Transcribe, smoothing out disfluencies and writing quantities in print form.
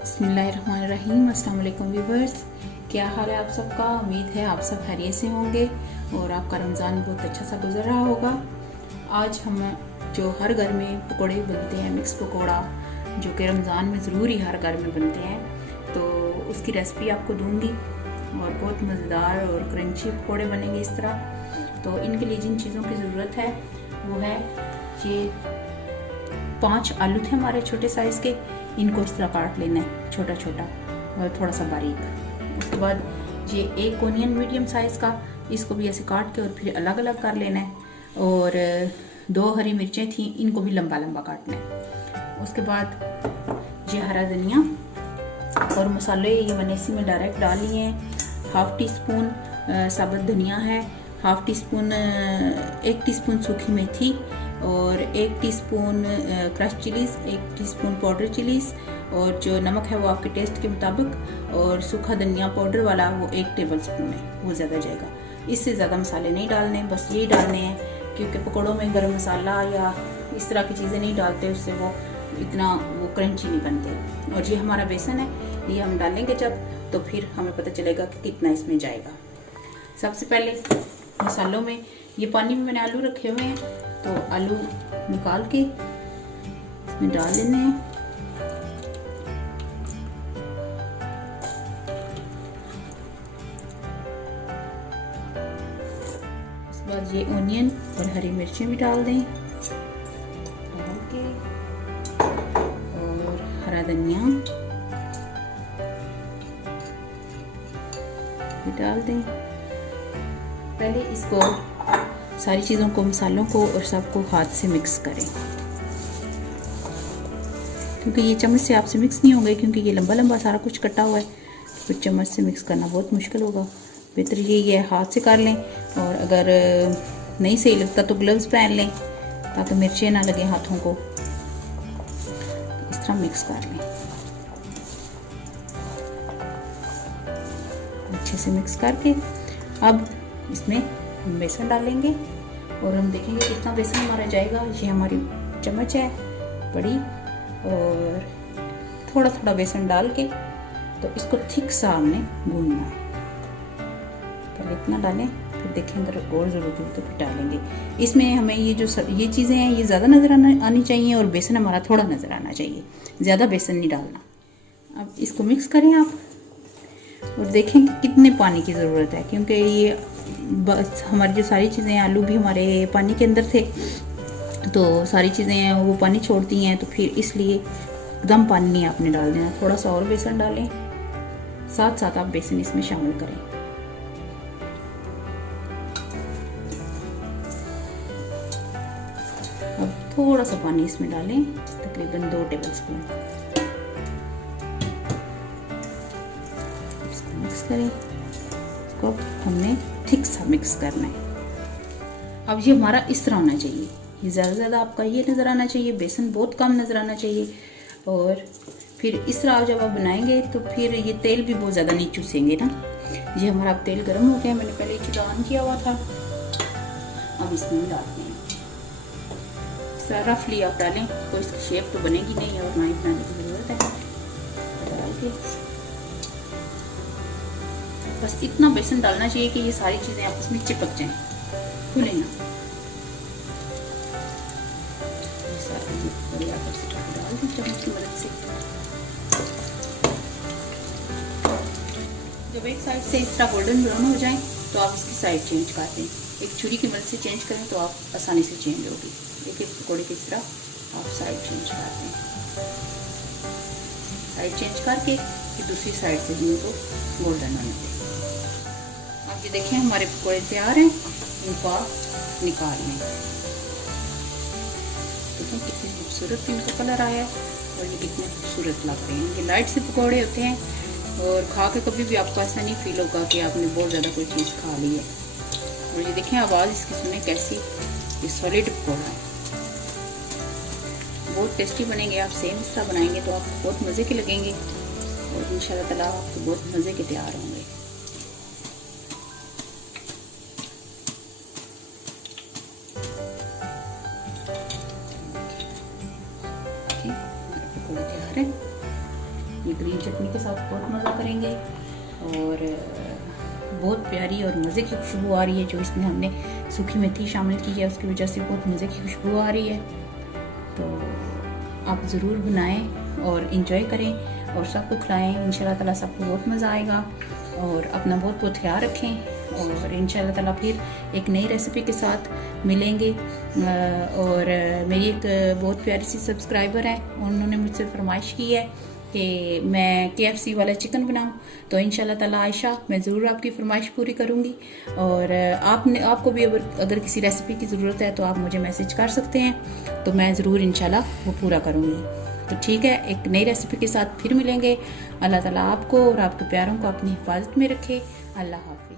बिस्मिल्लाहिर्रहमानिर्रहीम। अस्सलाम वालेकुम व्यूवर्स, क्या हाल है आप सबका। उम्मीद है आप सब खैरियत से होंगे और आपका रमज़ान बहुत अच्छा सा गुजर रहा होगा। आज हम जो हर घर में पकोड़े बनते हैं, मिक्स पकोड़ा, जो कि रमज़ान में ज़रूर ही हर घर में बनते हैं, तो उसकी रेसिपी आपको दूंगी और बहुत मज़ेदार और क्रंची पकोड़े बनेंगे इस तरह। तो इनके लिए जिन चीज़ों की ज़रूरत है वो है ये 5 आलू थे हमारे छोटे साइज़ के, इनको इस तरह काट लेना है छोटा छोटा और थोड़ा सा बारीक। उसके बाद ये 1 ओनियन मीडियम साइज़ का, इसको भी ऐसे काट के और फिर अलग अलग कर लेना है। और 2 हरी मिर्चें थी, इनको भी लंबा लंबा काटना है। उसके बाद ये हरा धनिया और मसाले ये मैंने इसी में डायरेक्ट डाल लिए हैं। 1/2 टीस्पून साबुत धनिया है, 1/2 टीस्पून 1 टीस्पून सूखी मेथी और 1 teaspoon crush chillies, 1 teaspoon powder chillies, और जो नमक है वो आपके टेस्ट के मुताबिक, और सूखा धनिया पाउडर वाला वो 1 टेबल स्पून है, वो ज़्यादा जाएगा। इससे ज़्यादा मसाले नहीं डालने, बस यही डालने हैं, क्योंकि पकौड़ों में गरम मसाला या इस तरह की चीज़ें नहीं डालते, उससे वो इतना क्रंची नहीं बनते। और ये हमारा बेसन है, ये हम डालेंगे जब, तो फिर हमें पता चलेगा कि कितना इसमें जाएगा। सबसे पहले मसालों में ये पानी में मैंने आलू रखे हुए हैं, तो आलू निकाल के इसमें डाल लेने हैं। उसके बाद ये ओनियन और हरी मिर्चें भी डाल दें, डाल के, और हरा धनिया भी डाल दें। पहले इसको सारी चीज़ों को, मसालों को और सबको हाथ से मिक्स करें, क्योंकि ये चम्मच से आपसे मिक्स नहीं होंगे, क्योंकि ये लंबा लंबा सारा कुछ कटा हुआ है, तो चम्मच से मिक्स करना बहुत मुश्किल होगा। बेहतर ये हाथ से कर लें, और अगर नहीं सही लगता तो ग्लव्स पहन लें ताकि मिर्चें ना लगे हाथों को। इस तरह मिक्स कर लें, अच्छे से मिक्स करके अब इसमें बेसन डालेंगे और हम देखेंगे कितना बेसन हमारा जाएगा। ये हमारी चम्मच है बड़ी, और थोड़ा थोड़ा बेसन डाल के तो इसको थिक सा हमने गूंदना है। पहले इतना डालें, फिर देखें अगर और ज़रूरत हो तो फिर डालेंगे। इसमें हमें ये चीज़ें हैं, ये ज़्यादा नज़र आनी चाहिए और बेसन हमारा थोड़ा नज़र आना चाहिए, ज़्यादा बेसन नहीं डालना। अब इसको मिक्स करें आप और देखें कि कितने पानी की ज़रूरत है, क्योंकि ये बस हमारी जो सारी चीज़ें, आलू भी हमारे पानी के अंदर थे, तो सारी चीज़ें वो पानी छोड़ती हैं, तो फिर इसलिए एकदम पानी नहीं आपने डाल देना, थोड़ा सा और बेसन डालें, साथ साथ आप बेसन इसमें शामिल करें। अब थोड़ा सा पानी इसमें डालें, तकरीबन 2 टेबल स्पून। इसको मिक्स करें, इसको हमने थिक सा मिक्स करना है। अब ये हमारा इस तरह होना चाहिए, ये ज़्यादा से ज़्यादा आपका ये नज़र आना चाहिए, बेसन बहुत कम नज़र आना चाहिए। और फिर इस तरह जब आप बनाएंगे तो फिर ये तेल भी बहुत ज़्यादा नहीं चूसेंगे ना। ये हमारा तेल गर्म हो गया, मैंने पहले चूल्हा ऑन किया हुआ था। अब इसमें डालते हैं, इस तरह रफली आप डालें, कोई इसकी शेप तो बनेगी नहीं और ना ही बनाने की ज़रूरत है। डाल के बस इतना बेसन डालना चाहिए कि ये सारी चीज़ें आपस में चिपक जाएं, खुले ना। डाल दी चम्मच की मदद से। जब एक साइड से इस तरह गोल्डन ब्राउन हो जाए तो आप इसकी साइड चेंज कर दें। एक छुरी की मदद से चेंज करें तो आप आसानी से चेंज होगी। देखिए पकौड़े किस तरह आप साइड चेंज कर दें, साइड चेंज करके फिर दूसरी साइड से भी इनको गोल्डन होने दें। आप ये देखें हमारे पकौड़े तैयार हैं, इनको आप निकाल लें। देखें कितने खूबसूरत इनका कलर आया है और ये कितने खूबसूरत लग रहे हैं। ये लाइट से पकौड़े होते हैं और खा के कभी भी आपको ऐसा नहीं फील होगा कि आपने बहुत ज़्यादा कोई चीज़ खा ली है। और ये देखें आवाज़ इसकी सुने कैसी, ये सॉलिड पकौड़ा है, बहुत टेस्टी बनेंगे। आप सेम इस तरह बनाएंगे तो आपको बहुत मज़े के लगेंगे और इंशाल्लाह ताला आपको बहुत मज़े के तैयार होंगे। ये ग्रीन चटनी के साथ बहुत मज़ा करेंगे। और बहुत प्यारी और मज़े की खुशबू आ रही है, जो इसमें हमने सूखी मेथी शामिल की है उसकी वजह से बहुत मज़े की खुशबू आ रही है। तो आप ज़रूर बनाएं और इन्जॉय करें और सबको खिलाएं। इंशाल्लाह ताला सबको बहुत मज़ा आएगा। और अपना बहुत बहुत ख्याल रखें और इंशाल्लाह ताला फिर एक नई रेसिपी के साथ मिलेंगे। और मेरी एक बहुत प्यारी सी सब्सक्राइबर है, उन्होंने मुझसे फरमाइश की है कि मैं KFC वाला चिकन बनाऊं। तो इंशाल्लाह ताला आयशा, मैं ज़रूर आपकी फरमाइश पूरी करूंगी। और आपको भी अगर किसी रेसिपी की ज़रूरत है तो आप मुझे मैसेज कर सकते हैं, तो मैं ज़रूर इंशाल्लाह वो पूरा करूंगी। तो ठीक है, एक नई रेसिपी के साथ फिर मिलेंगे। अल्लाह ताला आपको और आपके प्यारों को अपनी हिफाजत में रखे। अल्लाह हाफ़िज़।